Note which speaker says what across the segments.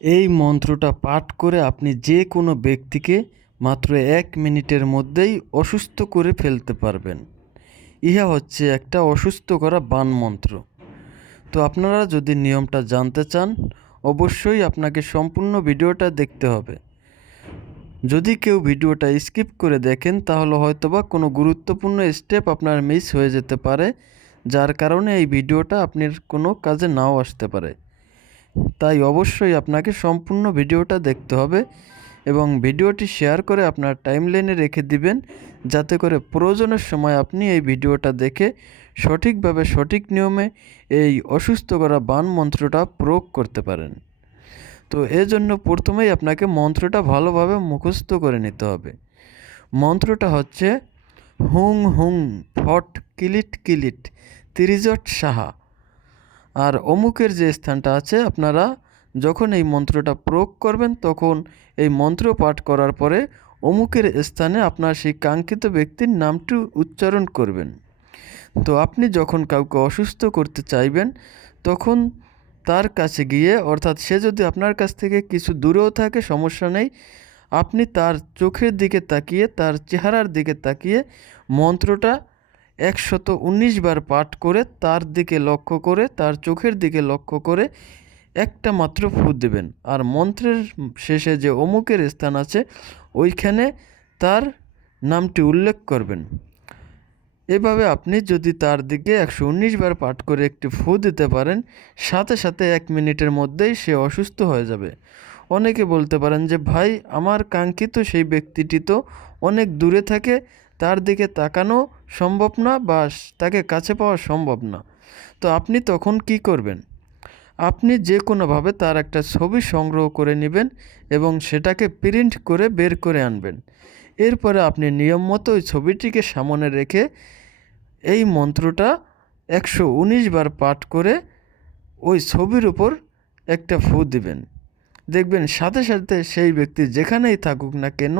Speaker 1: এই মন্ত্রটা পাঠ করে আপনি যে কোনো ব্যক্তিকে মাত্র এক মিনিটের মধ্যেই অসুস্থ করে ফেলতে পারবেন। ইহা হচ্ছে একটা অসুস্থ করা বান মন্ত্র। তো আপনারা যদি নিয়মটা জানতে চান, অবশ্যই আপনাকে সম্পূর্ণ ভিডিওটা দেখতে হবে। যদি কেউ ভিডিওটা স্কিপ করে দেখেন, তাহলে হয়তোবা কোনো গুরুত্বপূর্ণ স্টেপ আপনার মিস হয়ে যেতে পারে, যার কারণে এই ভিডিওটা আপনার কোনো কাজে নাও আসতে পারে। তাই অবশ্যই আপনাকে সম্পূর্ণ ভিডিওটা দেখতে হবে এবং ভিডিওটি শেয়ার করে আপনার টাইমলাইনে রেখে দিবেন যাতে করে প্রয়োজনের সময় আপনি এই ভিডিওটা দেখে সঠিকভাবে সঠিক নিয়মে এই অসুস্থ করা বান মন্ত্রটা প্রয়োগ করতে পারেন। তো এজন্য প্রথমেই আপনাকে মন্ত্রটা ভালোভাবে মুখস্থ করে নিতে হবে। মন্ত্রটা হচ্ছে হুং হুং ফট কিলিট কিলিট তিরিজট সাহা। আর অমুকের যে স্থানটা আছে, আপনারা যখন এই মন্ত্রটা প্রয়োগ করবেন, তখন এই মন্ত্র পাঠ করার পরে অমুকের স্থানে আপনার সেই কাঙ্ক্ষিত ব্যক্তির নামটি উচ্চারণ করবেন। তো আপনি যখন কাউকে অসুস্থ করতে চাইবেন, তখন তার কাছে গিয়ে, অর্থাৎ সে যদি আপনার কাছ থেকে কিছু দূরেও থাকে, সমস্যা নেই, আপনি তার চোখের দিকে তাকিয়ে, তার চেহারার দিকে তাকিয়ে মন্ত্রটা একশত উনিশ বার পাঠ করে তার দিকে লক্ষ্য করে, তার চোখের দিকে লক্ষ্য করে একটা মাত্র ফু দেবেন। আর মন্ত্রের শেষে যে অমুকের স্থান আছে, ওইখানে তার নামটি উল্লেখ করবেন। এভাবে আপনি যদি তার দিকে একশো উনিশ বার পাঠ করে একটি ফু দিতে পারেন, সাথে সাথে এক মিনিটের মধ্যেই সে অসুস্থ হয়ে যাবে। অনেকে বলতে পারেন যে, ভাই, আমার কাঙ্ক্ষিত সেই ব্যক্তিটি তো অনেক দূরে থাকে তার দিকে তাকানো সম্ভব না বা তাকে কাছে পাওয়া সম্ভব না। তো আপনি তখন কি করবেন? আপনি যে কোনোভাবে তার একটা ছবি সংগ্রহ করে নেবেন এবং সেটাকে প্রিন্ট করে বের করে আনবেন। এরপরে আপনি নিয়ম মতো ওই ছবিটিকে সামনে রেখে এই মন্ত্রটা একশো উনিশ বার পাঠ করে ওই ছবির উপর একটা ফু দিবেন। দেখবেন সাথে সাথে সেই ব্যক্তি যেখানেই থাকুক না কেন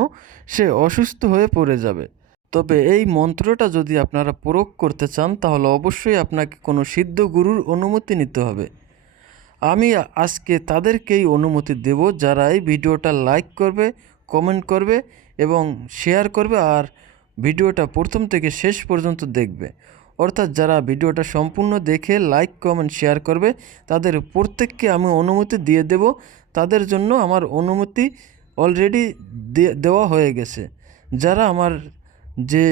Speaker 1: সে অসুস্থ হয়ে পড়ে যাবে। তবে এই মন্ত্রটা যদি আপনারা প্রয়োগ করতে চান, তাহলে অবশ্যই আপনাকে কোনো সিদ্ধ গুরুর অনুমতি নিতে হবে। আমি আজকে তাদেরকেই অনুমতি দেব যারা এই ভিডিওটা লাইক করবে, কমেন্ট করবে এবং শেয়ার করবে আর ভিডিওটা প্রথম থেকে শেষ পর্যন্ত দেখবে। অর্থাৎ যারা ভিডিওটা সম্পূর্ণ দেখে লাইক, কমেন্ট, শেয়ার করবে, তাদের প্রত্যেককে আমি অনুমতি দিয়ে দেব। তাদের জন্য আমার অনুমতি অলরেডি দেওয়া হয়ে গেছে। যারা আমার যে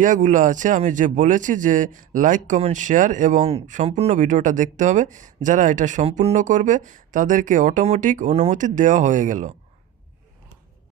Speaker 1: ইয়াগুলো আছে, আমি যে বলেছি যে লাইক কমেন্ট শেয়ার এবং সম্পূর্ণ ভিডিওটা দেখতে হবে। যারা এটা সম্পূর্ণ করবে, তাদেরকে অটোমেটিক অনুমতি দেওয়া হয়ে গেল।